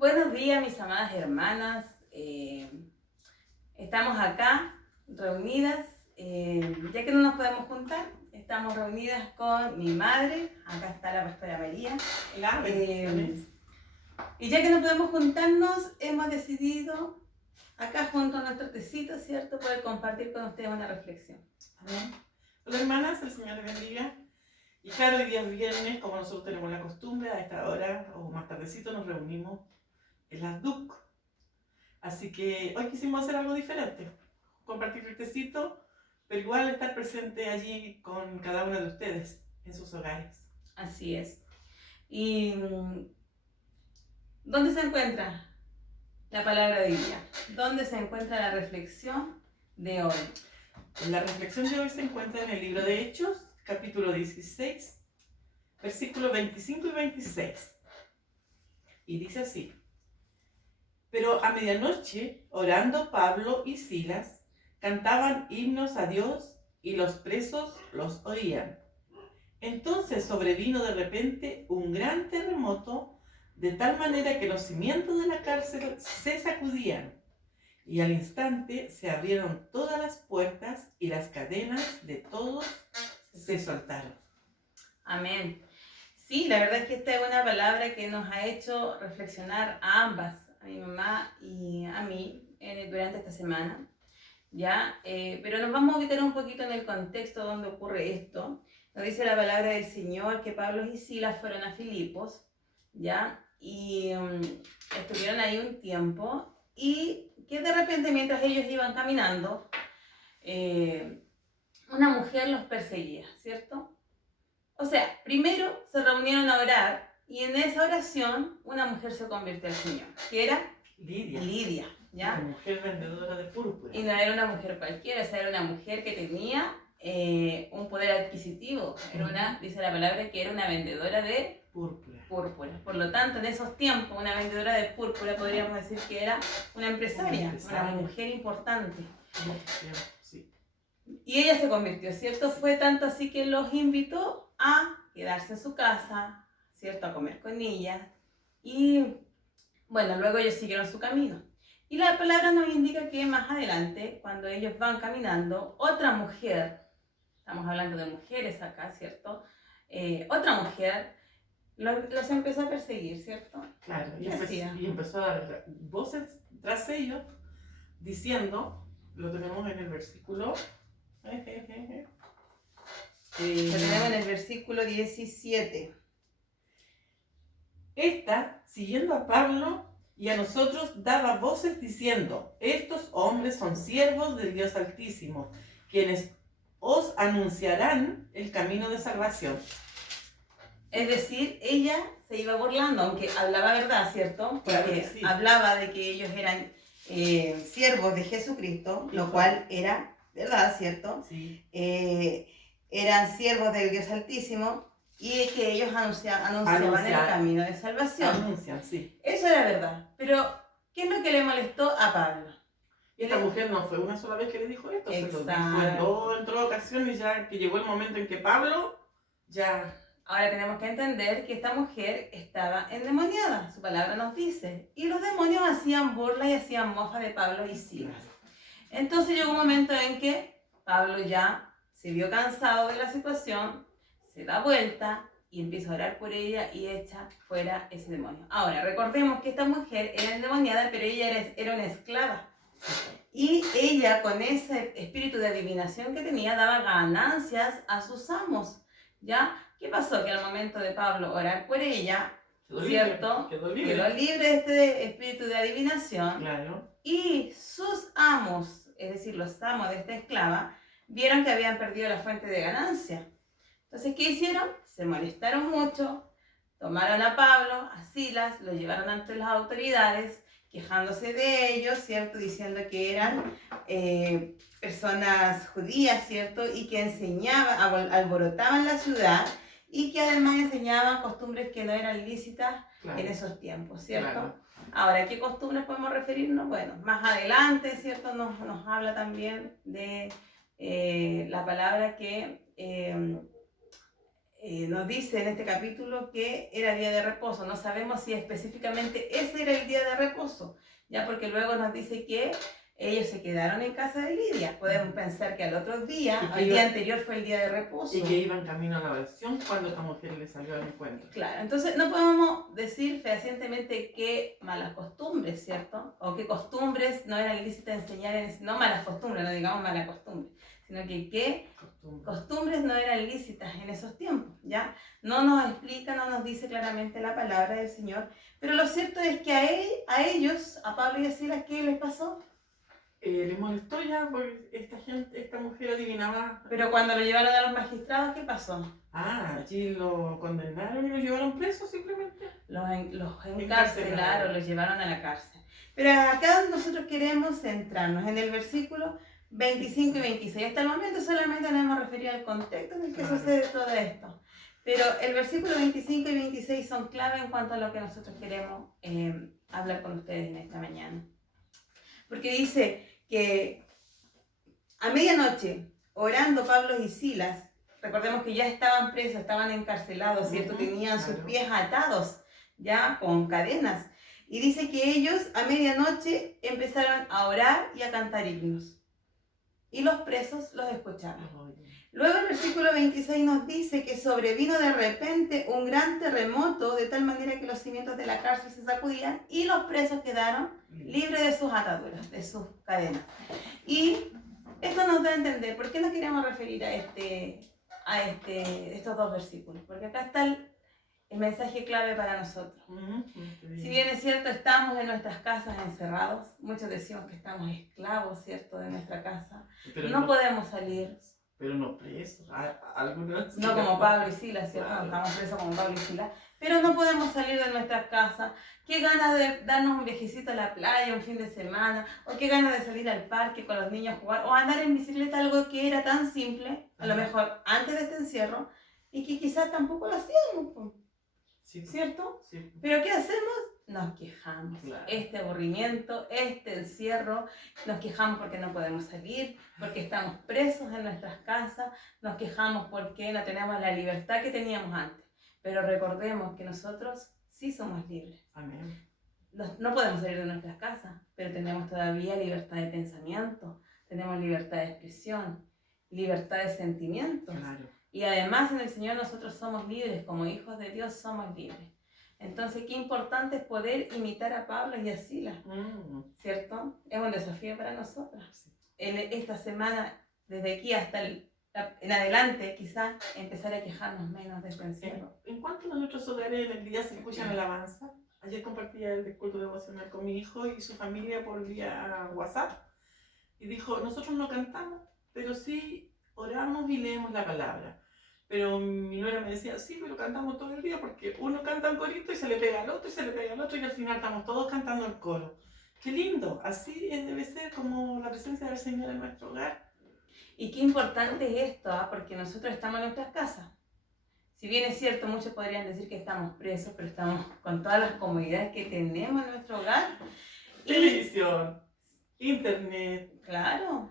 Buenos días, mis amadas hermanas. Estamos acá reunidas, ya que no nos podemos juntar, estamos reunidas con mi madre, acá está la pastora María. Hola, bendiciones. Y ya que no podemos juntarnos, hemos decidido, acá junto a nuestro tecito, ¿cierto?, poder compartir con ustedes una reflexión. Amén. Hola hermanas, el Señor les bendiga. Y claro, hoy día es viernes, como nosotros tenemos la costumbre, a esta hora o más tardecito nos reunimos en las DUC. Así que hoy quisimos hacer algo diferente, compartir el tecito, pero igual estar presente allí con cada una de ustedes en sus hogares. Así es. ¿Y dónde se encuentra la palabra de hoy día? ¿Dónde se encuentra la reflexión de hoy? La reflexión de hoy se encuentra en el libro de Hechos, capítulo 16, versículos 25 y 26. Y dice así: Pero a medianoche, orando Pablo y Silas, cantaban himnos a Dios y los presos los oían. Entonces sobrevino de repente un gran terremoto, de tal manera que los cimientos de la cárcel se sacudían, y al instante se abrieron todas las puertas y las cadenas de todos se soltaron. Amén. Sí, la verdad es que esta es una palabra que nos ha hecho reflexionar a ambas, a mi mamá y a mí, durante esta semana, ¿ya? Pero nos vamos a ubicar un poquito en el contexto donde ocurre esto. Nos dice la palabra del Señor que Pablo y Silas fueron a Filipos, ¿ya? Y estuvieron ahí un tiempo y que de repente mientras ellos iban caminando, una mujer los perseguía, ¿cierto? O sea, primero se reunieron a orar y en esa oración una mujer se convirtió al Señor, que era Lidia, ¿ya? Una mujer vendedora de púrpura. Y no era una mujer cualquiera, o sea, era una mujer que tenía un poder adquisitivo. Era una, dice la palabra, que era una vendedora de púrpura. Por lo tanto, en esos tiempos, una vendedora de púrpura podríamos decir que era una empresaria, una mujer importante. Sí. Y ella se convirtió, ¿cierto? Fue tanto así que los invitó a quedarse en su casa, ¿cierto? A comer con ella. Y bueno, luego ellos siguieron su camino. Y la palabra nos indica que más adelante, cuando ellos van caminando, otra mujer, estamos hablando de mujeres acá, ¿cierto? Otra mujer los empezó a perseguir, ¿cierto? Claro, y empezó a dar voces tras ellos, diciendo, lo tenemos en el versículo... Lo tenemos en el versículo 17. Esta, siguiendo a Pablo y a nosotros, daba voces diciendo: estos hombres son siervos del Dios Altísimo, quienes os anunciarán el camino de salvación. Es decir, ella se iba burlando, aunque hablaba verdad, ¿cierto? Claro Porque sí. hablaba de que ellos eran siervos de Jesucristo, lo cual era verdad, ¿cierto? Sí. Eran siervos del Dios Altísimo y que ellos anunciaban el camino de salvación. Anuncian, sí. Eso era verdad. Pero, ¿qué es lo que le molestó a Pablo? Y esta mujer no fue una sola vez que le dijo esto, Exacto. Se lo dijo en todas ocasiones, ya que llegó el momento en que Pablo ya... Ahora tenemos que entender que esta mujer estaba endemoniada, su palabra nos dice, y los demonios hacían burla y hacían mofa de Pablo y Silas. Entonces llegó un momento en que Pablo ya se vio cansado de la situación, se da vuelta y empieza a orar por ella y echa fuera ese demonio. Ahora, recordemos que esta mujer era endemoniada, pero ella era una esclava. Y ella, con ese espíritu de adivinación que tenía, daba ganancias a sus amos, ¿ya? ¿Qué pasó? Que al momento de Pablo orar por ella, ¿cierto? Quedó libre de este espíritu de adivinación. Claro. Y sus amos, es decir, los amos de esta esclava, vieron que habían perdido la fuente de ganancia. Entonces, ¿qué hicieron? Se molestaron mucho, tomaron a Pablo, a Silas, lo llevaron ante las autoridades, quejándose de ellos, ¿cierto? Diciendo que eran personas judías, ¿cierto? Y que enseñaban, alborotaban la ciudad y que además enseñaban costumbres que no eran lícitas en esos tiempos, ¿cierto? Claro. Ahora, ¿qué costumbres podemos referirnos? Bueno, más adelante, ¿cierto? Nos habla también de la palabra que nos dice en este capítulo que era día de reposo. No sabemos si específicamente ese era el día de reposo, ya porque luego nos dice que ellos se quedaron en casa de Lidia. Podemos pensar que al otro día, el día anterior fue el día de reposo. Y que iban camino a la oración cuando esta mujer le salió al encuentro. Claro, entonces no podemos decir fehacientemente qué malas costumbres, ¿cierto? O qué costumbres no eran lícitas enseñar, no malas costumbres, no digamos malas costumbres, sino que qué costumbres no eran lícitas en esos tiempos, ¿ya? No nos explica, no nos dice claramente la palabra del Señor, pero lo cierto es que a ellos, a Pablo y a Silas, ¿qué les pasó? Les molestó ya porque esta mujer adivinaba. Pero cuando lo llevaron a los magistrados, ¿qué pasó? Allí lo condenaron y lo llevaron preso simplemente. Los encarcelaron, los llevaron a la cárcel. Pero acá nosotros queremos centrarnos en el versículo 25 y 26. Hasta el momento solamente nos hemos referido al contexto en el que sucede todo esto. Pero el versículo 25 y 26 son clave en cuanto a lo que nosotros queremos hablar con ustedes en esta mañana. Porque dice que a medianoche, orando Pablo y Silas, recordemos que ya estaban presos, estaban encarcelados, ¿cierto? Tenían sus pies atados, ya con cadenas. Y dice que ellos a medianoche empezaron a orar y a cantar himnos. Y los presos los escuchaban. Luego el versículo 26 nos dice que sobrevino de repente un gran terremoto, de tal manera que los cimientos de la cárcel se sacudían y los presos quedaron libres de sus ataduras, de sus cadenas. Y esto nos da a entender por qué nos queremos referir a estos dos versículos, porque acá está el mensaje clave para nosotros. Si bien es cierto, estamos en nuestras casas encerrados, muchos decimos que estamos esclavos, ¿cierto?, de nuestra casa, pero no podemos salir. Pero no presos, algunos. No como Pablo y Silas, ¿cierto? Claro. No estamos presos como Pablo y Silas, pero no podemos salir de nuestras casas. Qué ganas de darnos un viajecito a la playa un fin de semana, o qué ganas de salir al parque con los niños a jugar, o andar en bicicleta, algo que era tan simple, a lo mejor antes de este encierro, y que quizás tampoco lo hacíamos, sí, ¿cierto? Sí. Pero ¿qué hacemos? Nos quejamos. Claro. Este aburrimiento, este encierro, nos quejamos porque no podemos salir, porque estamos presos en nuestras casas, nos quejamos porque no tenemos la libertad que teníamos antes. Pero recordemos que nosotros sí somos libres. Amén. No podemos salir de nuestras casas, pero tenemos todavía libertad de pensamiento, tenemos libertad de expresión, libertad de sentimientos. Claro. Y además en el Señor nosotros somos libres, como hijos de Dios somos libres. Entonces, qué importante es poder imitar a Pablo y a Silas, ¿cierto? Es un desafío para nosotros. En esta semana, desde aquí hasta en adelante, quizás empezar a quejarnos menos de este encierro. ¿En cuántos de nuestros hogares en el día se escuchan alabanza? Ayer compartía el culto devocional con mi hijo y su familia por vía WhatsApp. Y dijo, nosotros no cantamos, pero sí oramos y leemos la palabra. Pero mi nuera me decía, sí, pero cantamos todo el día porque uno canta un corito y se le pega al otro y se le pega al otro y al final estamos todos cantando el coro. ¡Qué lindo! Así debe ser como la presencia del Señor en nuestro hogar. Y qué importante es esto, porque nosotros estamos en nuestras casas. Si bien es cierto, muchos podrían decir que estamos presos, pero estamos con todas las comodidades que tenemos en nuestro hogar. Televisión, internet. Claro.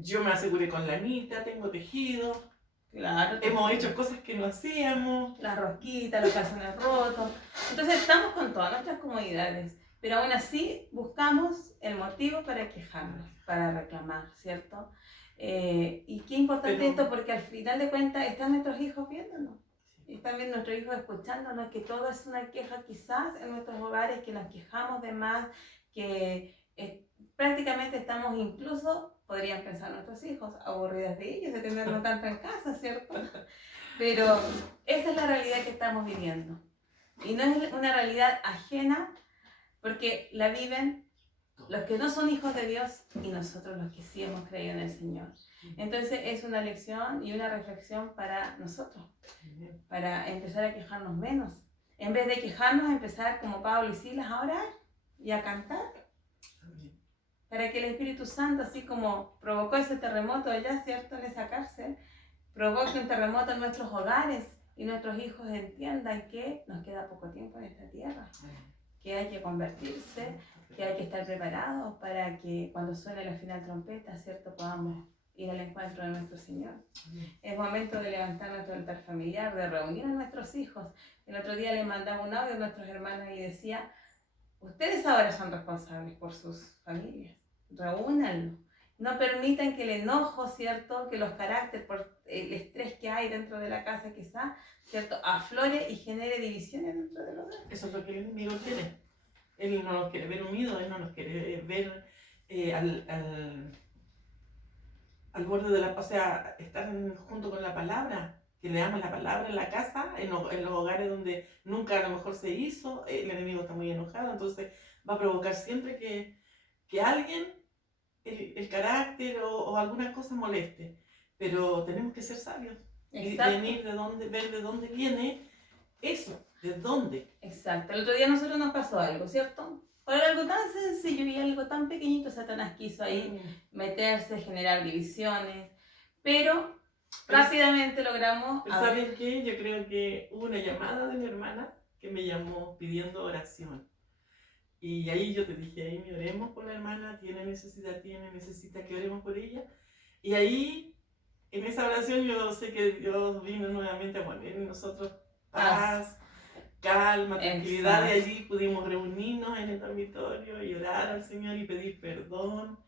Yo me aseguré con la Anita, tengo tejido. Claro. Hemos hecho cosas que no hacíamos. Las rosquitas, los calzones rotos. Entonces estamos con todas nuestras comodidades, pero aún así buscamos el motivo para quejarnos, para reclamar, ¿cierto? Y qué importante esto, porque al final de cuentas están nuestros hijos viéndonos. Están viendo nuestros hijos escuchándonos, que todo es una queja quizás en nuestros hogares, que nos quejamos de más, que prácticamente estamos incluso, podrían pensar nuestros hijos, aburridas de ellos, de tenerlo tanto en casa, ¿cierto? Pero esa es la realidad que estamos viviendo. Y no es una realidad ajena, porque la viven los que no son hijos de Dios y nosotros los que sí hemos creído en el Señor. Entonces es una lección y una reflexión para nosotros, para empezar a quejarnos menos. En vez de quejarnos, empezar como Pablo y Silas a orar y a cantar. Para que el Espíritu Santo, así como provocó ese terremoto allá, ¿cierto?, en esa cárcel, provoque un terremoto en nuestros hogares y nuestros hijos entiendan que nos queda poco tiempo en esta tierra, que hay que convertirse, que hay que estar preparados para que cuando suene la final trompeta, ¿cierto?, podamos ir al encuentro de nuestro Señor. Es momento de levantar nuestro altar familiar, de reunir a nuestros hijos. El otro día les mandaba un audio a nuestros hermanos y decía, ustedes ahora son responsables por sus familias, reúnanlo. No permitan que el enojo, ¿cierto? Que los caracteres, por el estrés que hay dentro de la casa quizá, ¿cierto? Aflore y genere divisiones dentro del hogar. Eso es lo que el enemigo quiere. Él no nos quiere ver unidos, él no nos quiere ver al borde de la... O sea, estar junto con la palabra, que leamos la palabra en la casa, en los hogares donde nunca a lo mejor se hizo, el enemigo está muy enojado, entonces va a provocar siempre que alguien, el carácter o alguna cosa moleste. Pero tenemos que ser sabios. Exacto. Y venir ver de dónde viene eso, de dónde. Exacto. El otro día a nosotros nos pasó algo, ¿cierto? Por algo tan sencillo y algo tan pequeñito, Satanás quiso ahí meterse, generar divisiones, pero rápidamente logramos... Pero ¿saben qué? Yo creo que hubo una llamada de mi hermana que me llamó pidiendo oración. Y ahí yo te dije, Amy, oremos por la hermana, necesita que oremos por ella. Y ahí, en esa oración, yo sé que Dios vino nuevamente a poner en nosotros paz, calma, tranquilidad. Y allí pudimos reunirnos en el dormitorio y orar al Señor y pedir perdón.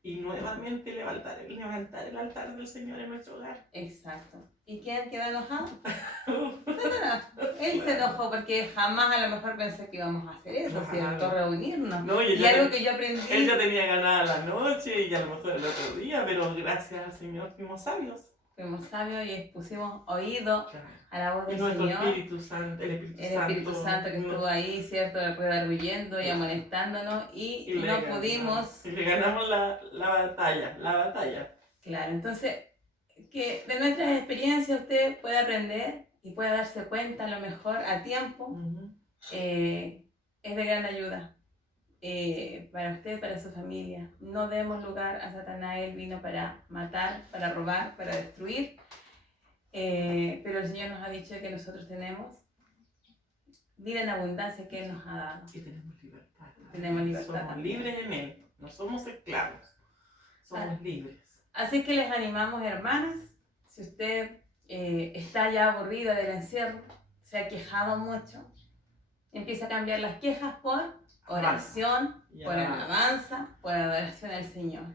Y nuevamente levantar el altar del Señor en nuestro hogar. Exacto. ¿Y quién quedó enojado? Satanás. Él se enojó porque jamás a lo mejor pensé que íbamos a hacer eso, ¿cierto? Reunirnos. No, y algo que yo aprendí... Él ya tenía ganada la noche y a lo mejor el otro día, pero gracias al Señor fuimos sabios. Fuimos sabios y pusimos oído a la voz del Señor. El Espíritu Santo que estuvo ahí, ¿cierto? Redarguyendo y amonestándonos y no pudimos... Y le ganamos la batalla. Claro, entonces, que de nuestras experiencias usted pueda aprender y pueda darse cuenta a lo mejor a tiempo, es de gran ayuda para usted, para su familia. No demos lugar a Satanás, él vino para matar, para robar, para destruir, pero el Señor nos ha dicho que nosotros tenemos vida en abundancia que Él nos ha dado. Y tenemos libertad. Tenemos libertad Somos también. libres en Él, no somos esclavos, somos libres. Así que les animamos, hermanas, si usted está ya aburrida del encierro, se ha quejado mucho, empieza a cambiar las quejas por oración, por alabanza, por adoración al Señor.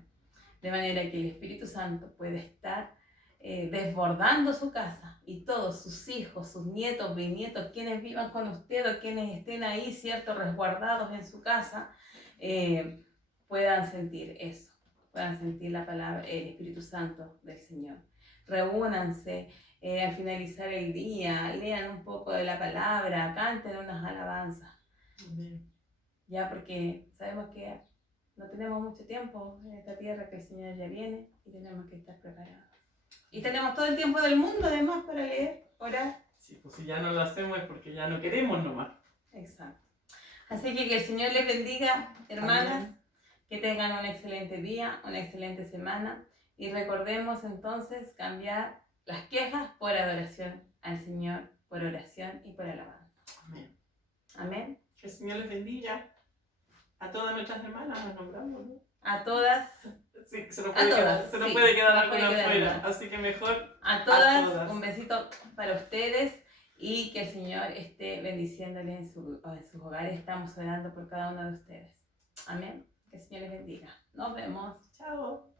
De manera que el Espíritu Santo puede estar desbordando su casa y todos sus hijos, sus nietos, bisnietos, quienes vivan con usted o quienes estén ahí, ¿cierto?, resguardados en su casa, puedan sentir eso, puedan sentir la palabra, el Espíritu Santo del Señor. Reúnanse al finalizar el día, lean un poco de la palabra, canten unas alabanzas. Amén. Ya, porque sabemos que no tenemos mucho tiempo en esta tierra, que el Señor ya viene y tenemos que estar preparados. Y tenemos todo el tiempo del mundo además para leer, orar. Sí, pues si ya no lo hacemos es porque ya no queremos nomás. Exacto. Así que el Señor les bendiga, hermanas, Amén. Que tengan un excelente día, una excelente semana y recordemos entonces cambiar las quejas por adoración al Señor, por oración y por alabanza. Amén. Amén. Que el Señor les bendiga. A todas nuestras hermanas las nombramos, ¿no? A todas. Sí, se nos puede quedar alguna afuera, así que mejor a todas, un besito para ustedes y que el Señor esté bendiciéndoles en sus hogares. Estamos orando por cada uno de ustedes. Amén. Que el Señor les bendiga. Nos vemos. Chao.